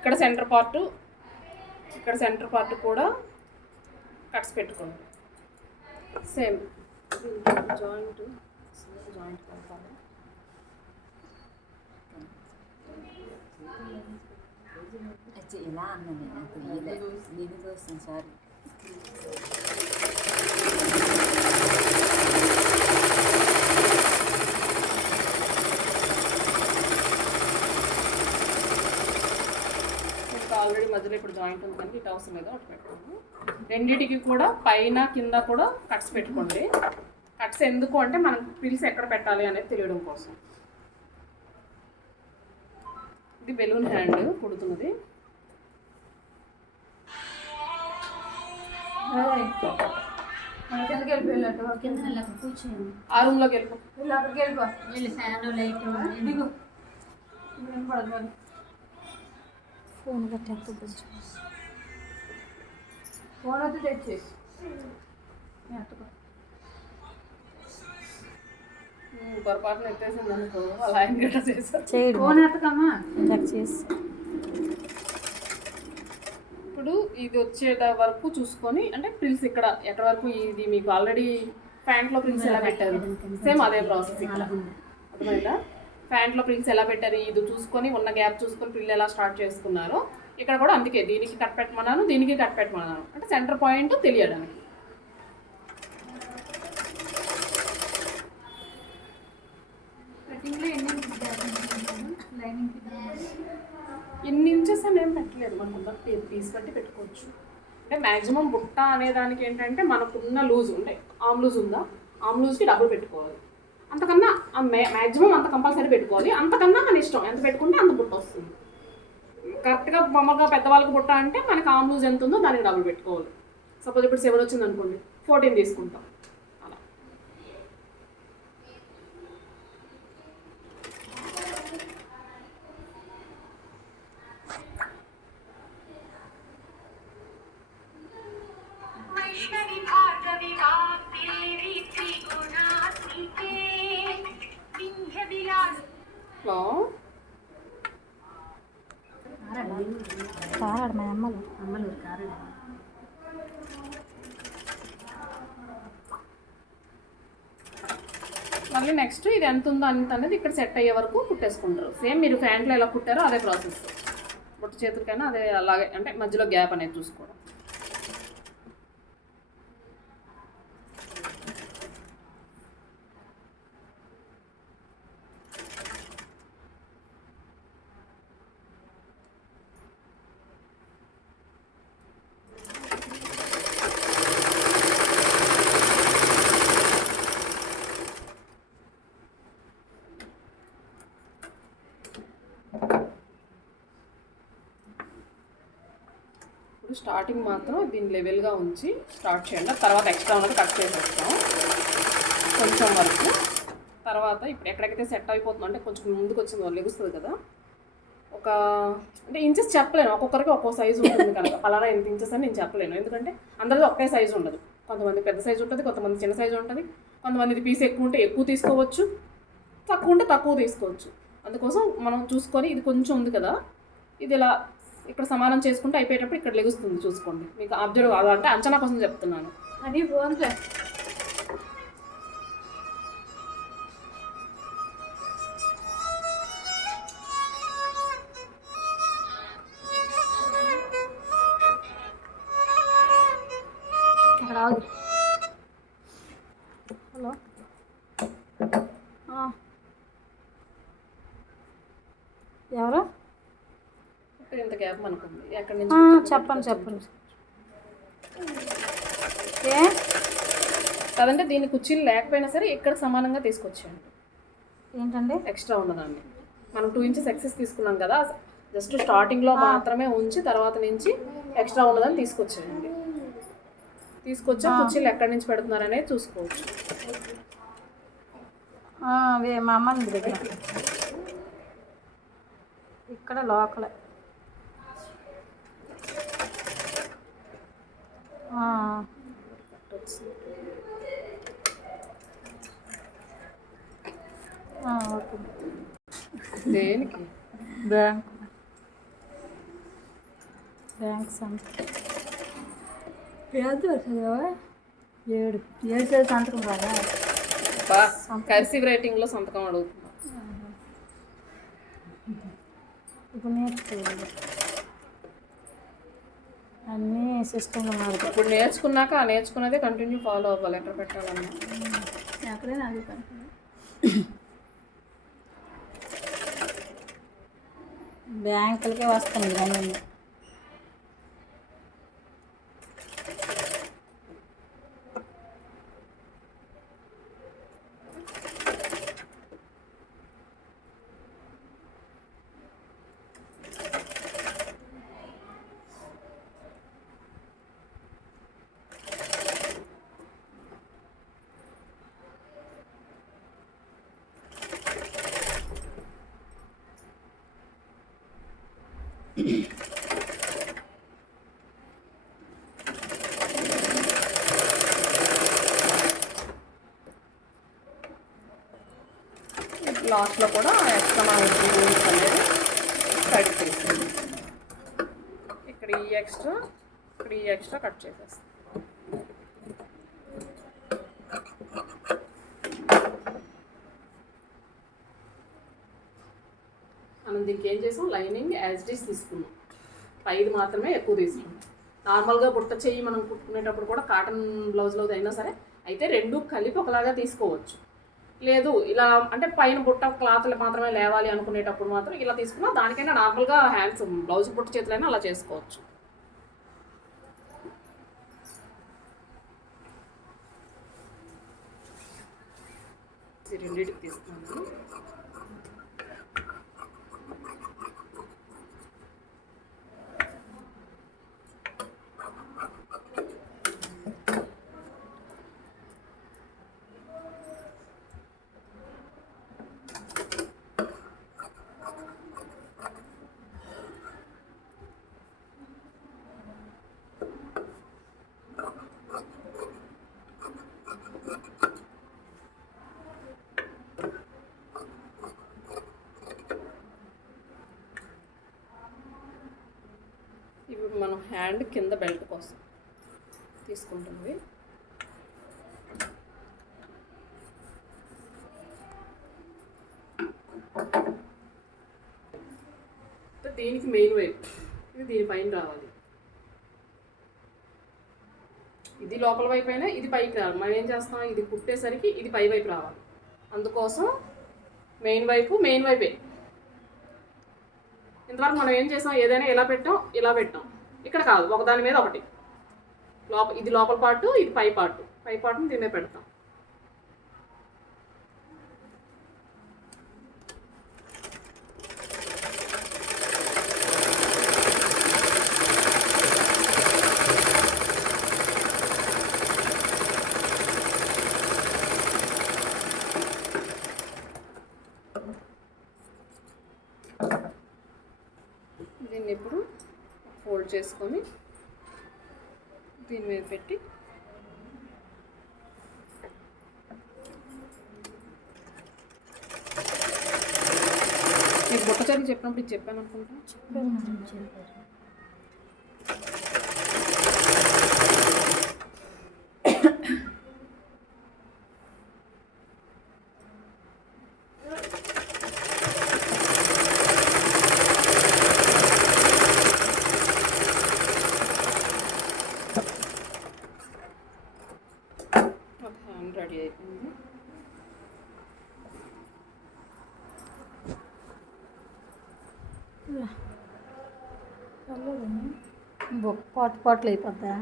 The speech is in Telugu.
ఇక్కడ సెంటర్ పార్ట్ కూడా కట్స్ పెట్టుకోండి. సేమ్ జాయింట్ కలపాలి. ఇలా అన్నాను దీనికోసం సారీ. ఆల్రెడీ మధ్యలో ఇప్పుడు జాయింట్ ఉంది కానీ ఇటు అవసరం లేదు, ఒకటి పెట్టుకోండి. రెండింటికి కూడా పైన కింద కూడా కట్స్ పెట్టుకోండి. కట్స్ ఎందుకు అంటే మనం పిల్స్ ఎక్కడ పెట్టాలి అనేది తెలియడం కోసం. ఇది బెలూన్ హ్యాండ్ కుడుతున్నది. కిందకి వెళ్ళిపోయినట్టు కింద కూర్చోండి. ఆ రూమ్లోకి వెళ్ళిపో. అక్కడికి వెళ్ళిపో. వెళ్ళి ఫ్యాన్ లైట్ దిగు. ఫోన్ కట్టేస్తూ ఫోన్ అయితే తెచ్చేసి పొరపాటున ఎత్తేసింది అనుకో, అలా ఆయన గట్రా చేశారు. ఫోన్ ఎత్తకమ్మా చేసి ఇప్పుడు ఇది వచ్చేట వరకు చూసుకొని, అంటే ప్రిల్స్ ఎక్కడ వరకు ఇది మీకు ఆల్రెడీ ప్యాంట్లో ప్రిల్స్ ఎలా పెట్టారు సేమ్ అదే ప్రాసెస్ ఇక్కడ. అర్థమైందా? ప్యాంట్లో ప్రిల్స్ ఎలా పెట్టారు ఇది చూసుకొని, ఉన్న గ్యాప్ చూసుకొని ప్రిల్ ఎలా స్టార్ట్ చేసుకున్నారో ఇక్కడ కూడా అందుకే దీనికి కట్ పెట్టమన్నాను, దీనికి కట్ పెట్టమన్నాను, అంటే సెంటర్ పాయింట్ తెలియడానికి. ఎన్ని ఇంచెస్ అని ఏం పెట్టలేదు, మనం పీస్ బట్టి పెట్టుకోవచ్చు. అంటే మ్యాక్సిమం బుట్ట అనేదానికి ఏంటంటే మనకున్న లూజ్ ఉంటాయి, ఆమ్ లూజ్ ఉందా, ఆమ్ లూజ్కి డబుల్ పెట్టుకోవాలి. అంతకన్నా మ్యాక్సిమం అంత కంపల్సరీ పెట్టుకోవాలి. అంతకన్నా మన ఇష్టం, ఎంత పెట్టుకుంటే అంత బుట్ట వస్తుంది. కరెక్ట్గా మామూలుగా పెద్దవాళ్ళకి బుట్ట అంటే మనకి ఆమ్ లూజ్ ఎంత ఉందో దానికి డబుల్ పెట్టుకోవాలి. సపోజ్ ఇప్పుడు 7 వచ్చింది అనుకోండి, 14 తీసుకుంటాం. అలా కారాడు మా అమ్మలు కారాడు. మళ్ళీ నెక్స్ట్ ఇది ఎంత ఉందో అంత అనేది ఇక్కడ సెట్ అయ్యే వరకు కుట్టేసుకుంటారు. సేమ్ మీరు ఫ్యాంట్లో ఎలా కుట్టారో అదే ప్రాసెస్. బొట్టు చేతులకైనా అదే అలాగే, అంటే మధ్యలో గ్యాప్ అనేది చూసుకోవడం. స్టార్టింగ్ మాత్రం దీన్ని లెవెల్గా ఉంచి స్టార్ట్ చేయండి. తర్వాత ఎక్స్ట్రా ఉన్నది కట్ చేసేస్తాం కొంచెం వరకు. తర్వాత ఇప్పుడు ఎక్కడికైతే సెట్ అయిపోతుందో, అంటే కొంచెం ముందుకు వచ్చింది లెగుస్తుంది కదా, ఒక అంటే ఇంచెస్ చెప్పలేను, ఒక్కొక్కరికి ఒక్కో సైజు ఉంటుంది కనుక పలానా ఎంత ఇంచెస్ అని నేను చెప్పలేను. ఎందుకంటే అందరిది ఒకే సైజు ఉండదు. కొంతమంది పెద్ద సైజు ఉంటుంది, కొంతమంది చిన్న సైజు ఉంటుంది, కొంతమంది పీస్ ఎక్కువ ఉంటే ఎక్కువ తీసుకోవచ్చు, తక్కువ ఉంటే తక్కువ తీసుకోవచ్చు. అందుకోసం మనం చూసుకొని ఇది కొంచెం ఉంది కదా, ఇది ఇలా ఇక్కడ సమానం చేసుకుంటే అయిపోయేటప్పుడు ఇక్కడ లెగుస్తుంది చూసుకోండి. మీకు అబ్జర్వ్ అదంటే అంచనా కోసం చెప్తున్నాను. అది ఫోన్లే రాదు. హలో ఎవరు? ఇంత గ్యాప్ మనకుంది ఎక్కడి నుంచి చెప్పండి. ఏ కదంటే దీని కుర్చీలు లేకపోయినా సరే ఇక్కడ సమానంగా తీసుకొచ్చేయండి. ఏంటండి ఎక్స్ట్రా ఉన్నదాన్ని మనం 2 ఇంచెస్ ఎక్సెస్ తీసుకున్నాం కదా, జస్ట్ స్టార్టింగ్లో మాత్రమే ఉంచి తర్వాత నుంచి ఎక్స్ట్రా ఉన్నదాన్ని తీసుకొచ్చేయండి. తీసుకొచ్చా కుర్చీలు ఎక్కడి నుంచి పెడుతున్నారు అనేది చూసుకోవచ్చు. మా అమ్మ దగ్గర ఇక్కడ లోకలే. దేనికి బ్యాంక్ బ్యాంక్ సంతకం ఏది వస్తుంది 7 సంతకం రాదా? కర్సివ్ రైటింగ్లో సంతకం అడుగుతున్నా. ఇప్పుడు నేర్చుకోవాలి అన్నీ సిస్టంగా మారుతాయి. ఇప్పుడు నేర్చుకున్నాక ఆ నేర్చుకున్నదే కంటిన్యూ ఫాలో అవ్వాలి ఎక్కడ పెట్టాలన్నా. ఎక్కడైనా అది పని. బ్యాంకులకే వస్తుంది ఇవన్నీ. లాస్ట్లో కూడా ఎక్స్ట్రా మనం రూల్స్ అనేది కట్ చేస్తాం. ఇక్కడ ఈ ఎక్స్ట్రా కట్ చేసేస్తాం. మనం దీనికి ఏం చేసాం, లైనింగ్ యాజ్ ఇట్ ఈస్ తీసుకున్నాం. పైది మాత్రమే ఎక్కువ తీసుకున్నాం. నార్మల్గా బుట్ట చెయ్యి మనం కుట్టుకునేటప్పుడు కూడా కాటన్ బ్లౌజ్లో అయినా సరే అయితే రెండు కలిపి ఒకలాగా తీసుకోవచ్చు. లేదు ఇలా అంటే పైన బుట్ట క్లాత్లు మాత్రమే లేవాలి అనుకునేటప్పుడు మాత్రం ఇలా తీసుకున్నా దానికైనా నార్మల్గా హ్యాండ్స్ బ్లౌజ్ బుట్ట చేతులైనా అలా చేసుకోవచ్చు. రెండింటికి తీసుకున్నాను. ఇప్పుడు మనం హ్యాండ్ కింద బెల్ట్ కోసం తీసుకుంటుంది. దీనికి మెయిన్ వైపు ఇది దీనిపైన రావాలి. ఇది లోపల వైపు అయినా ఇది పైకి రావాలి. మనం ఏం చేస్తాం, ఇది కుట్టేసరికి ఇది పై వైపు రావాలి. అందుకోసం మెయిన్ వైపే. ఇంతవరకు మనం ఏం చేసాం, ఏదైనా ఇలా పెట్టాం. ఇక్కడ కాదు, ఒకదాని మీద ఒకటి. ఇది లోపల పార్టు, ఇది పై పార్ట్ని దీని మీద పెడతాం. దీన్ని ఇప్పుడు ఫోల్డ్ చేసుకొని దీని మీద పెట్టి మీకు బుట్ట చర్యలు చెప్పినప్పుడు ఇది చెప్పాను అనుకుంటా. హ్యాండ్ రెడీ అయిపోయింది. పాటలు అయిపోద్దా?